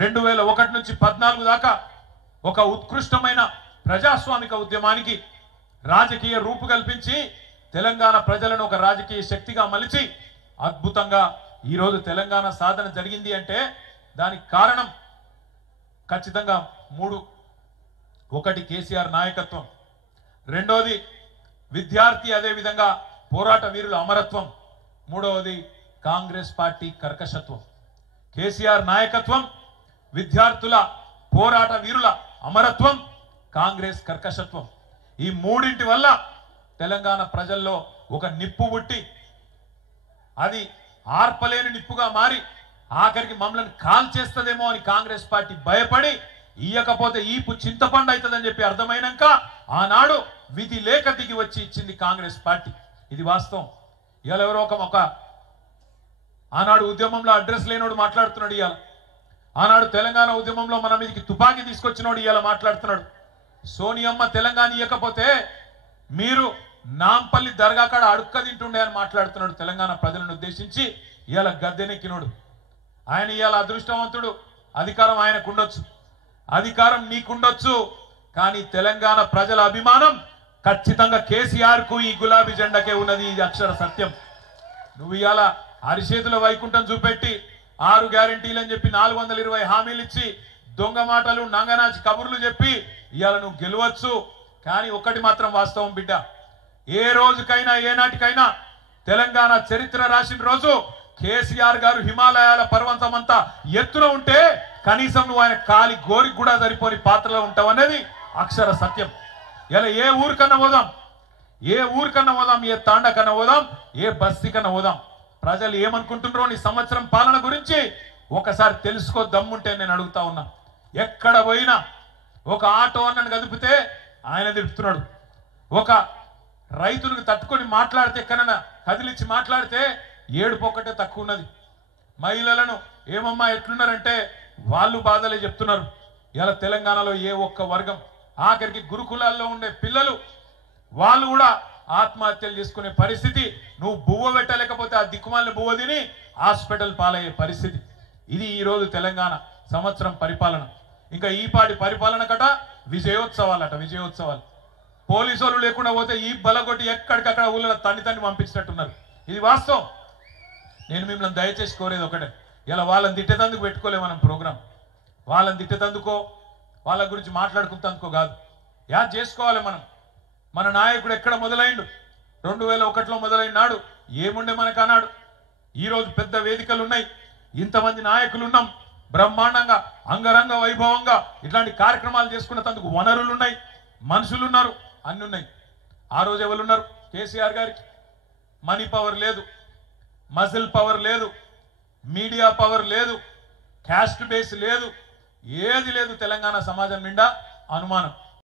2001 నుంచి 14 దాకా ఒక ఉత్కృష్టమైన ప్రజాస్వామిక ఉద్యమానికి రాజకీయ రూపు కల్పించి తెలంగాణ ప్రజలను ఒక రాజకీయ శక్తిగా మలిచి అద్భుతంగా ఈ రోజు తెలంగాణ సాధన జరిగింది అంటే దానికి కారణం ఖచ్చితంగా 3. ఒకటి కేసీఆర్ నాయకత్వం, రెండోది విద్యార్థి అదే విధంగా పోరాట వీరుల అమరత్వం, మూడవది కాంగ్రెస్ పార్టీ కర్కశత్వం. కేసీఆర్ నాయకత్వం, విద్యార్థుల పోరాట వీరుల అమరత్వం, కాంగ్రెస్ కర్కశత్వం, ఈ మూడింటి వల్ల తెలంగాణ ప్రజల్లో ఒక నిప్పు పుట్టి అది ఆర్పలేని నిప్పుగా మారి ఆఖరికి మమ్మల్ని కాల్చేస్తదేమో అని కాంగ్రెస్ పార్టీ భయపడి ఇయ్యకపోతే ఈపు చింతపండు అవుతుందని చెప్పి అర్థమైనాక ఆనాడు విధి లేక దిగి వచ్చి ఇచ్చింది కాంగ్రెస్ పార్టీ. ఇది వాస్తవం. ఇవాళ ఎవరో ఒక ఆనాడు ఉద్యమంలో అడ్రస్ లేనోడు మాట్లాడుతున్నాడు. ఇవాళ ఆనాడు తెలంగాణ ఉద్యమంలో మన మీదకి తుపాకీ తీసుకొచ్చినోడు ఇవాళ మాట్లాడుతున్నాడు. సోనియమ్మ తెలంగాణ ఇవ్వకపోతే మీరు నాంపల్లి దర్గా కాడ అడుక్క తింటుండే అని మాట్లాడుతున్నాడు. తెలంగాణ ప్రజలను ఉద్దేశించి ఇవాళ గద్దెనెక్కినోడు ఆయన. ఇవాళ అదృష్టవంతుడు, అధికారం ఆయనకు ఉండొచ్చు, అధికారం నీకుండొచ్చు, కానీ తెలంగాణ ప్రజల అభిమానం ఖచ్చితంగా కేసీఆర్ కు ఈ గులాబీ జెండాకే ఉన్నది. ఇది అక్షర సత్యం. నువ్వు ఇవాళ అరిచేతుల వైకుంఠం చూపెట్టి 6 గ్యారెంటీలు అని చెప్పి 420 హామీలు ఇచ్చి దొంగ మాటలు నంగనాచి కబుర్లు చెప్పి ఇవాళ నువ్వు గెలవచ్చు. కానీ ఒకటి మాత్రం వాస్తవం బిడ్డ, ఏ రోజుకైనా ఏనాటికైనా తెలంగాణ చరిత్ర రాసిన రోజు కేసీఆర్ గారు హిమాలయాల పర్వతం అంతా ఎత్తున ఉంటే కనీసం నువ్వు ఆయన కాలి గోరికి కూడా సరిపోని పాత్రలో ఉంటావు అనేది అక్షర సత్యం. ఇలా ఏ ఊరికన్నా పోదాం, ఏ ఊరికన్నా పోదాం, ఏ తాండా కన్నా పోదాం, ఏ బస్తీ కన్నా పోదాం, ప్రజలు ఏమనుకుంటున్నారో నీ సంవత్సరం పాలన గురించి ఒకసారి తెలుసుకో దమ్ముంటే నేను అడుగుతా ఉన్నా. ఎక్కడ పోయినా ఒక ఆటో అన్నను కదిపితే ఆయన తిడుతున్నాడు, ఒక రైతులకు తట్టుకొని మాట్లాడితే ఎక్కడన్నా కదిలిచ్చి మాట్లాడితే ఏడుపు ఒక్కటే తక్కువ ఉన్నది. మహిళలను ఏమమ్మా ఎట్లున్నారంటే వాళ్ళు బాధలే చెప్తున్నారు. ఇలా తెలంగాణలో ఏ ఒక్క వర్గం, ఆఖరికి గురుకులాల్లో ఉండే పిల్లలు వాళ్ళు కూడా ఆత్మహత్యలు చేసుకునే పరిస్థితి, నువ్వు బువ్వ పెట్టలేకపోతే ఆ దిక్కుమాలిన బువ్వ తిని హాస్పిటల్ పాలయ్యే పరిస్థితి. ఇది ఈరోజు తెలంగాణ సంవత్సరం పరిపాలన. ఇంకా ఈపాటి పరిపాలన కట విజయోత్సవాలట, విజయోత్సవాలు. పోలీసు వాళ్ళు లేకుండా పోతే ఈ బలగొట్టి ఎక్కడికక్కడ ఊళ్ళో తన్ని పంపించినట్టున్నారు. ఇది వాస్తవం. నేను మిమ్మల్ని దయచేసి కోరేది ఒకటే, ఇలా వాళ్ళని తిట్టేందుకు పెట్టుకోలే మనం ప్రోగ్రాం. వాళ్ళని తిట్టేందుకో వాళ్ళ గురించి మాట్లాడుకుంటందుకో కాదు, యాద్ చేసుకోవాలి మనం. మన నాయకుడు ఎక్కడ మొదలైండు? 2001లో మొదలైన నాడు ఏముండే మనకు అన్నాడు. ఈరోజు పెద్ద వేదికలు ఉన్నాయి, ఇంతమంది నాయకులు ఉన్నాం, బ్రహ్మాండంగా అంగరంగ వైభవంగా ఇట్లాంటి కార్యక్రమాలు చేసుకున్నందుకు వనరులు ఉన్నాయి, మనుషులు ఉన్నారు, అన్ని ఉన్నాయి. ఆ రోజు ఎవరున్నారు? కేసీఆర్ గారికి మనీ పవర్ లేదు, మజిల్ పవర్ లేదు, మీడియా పవర్ లేదు, క్యాస్ట్ బేస్ లేదు, ఏది లేదు. తెలంగాణ సమాజం నిండా అనుమానం.